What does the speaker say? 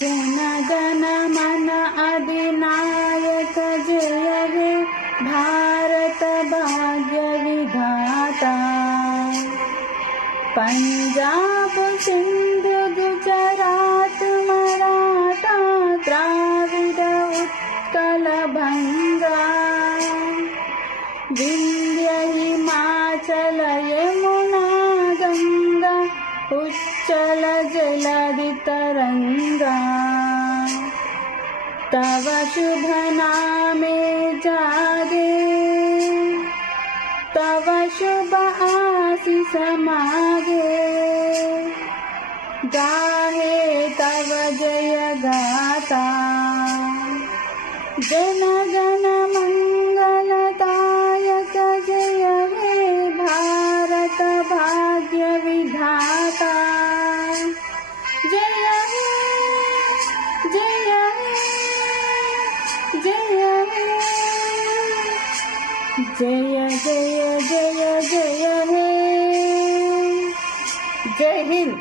जनगण मन अधिनायक जय हे भारत भाग्य विधाता। पंजाब सिंधु गुजरात मराठा द्राविड उत्कल बंगा। विंध्य हिमाचल यमुना गंगा उच्चल जलधि तरंगा। तव शुभ नामे जागे तव शुभ आशीष मागे। गाहे तव जय गाथा जन गण मंगलदायक जय हे भारत भाग्य विधाता। जय हे जय हे जय हे जय जय जय जय हे। जय हिंद।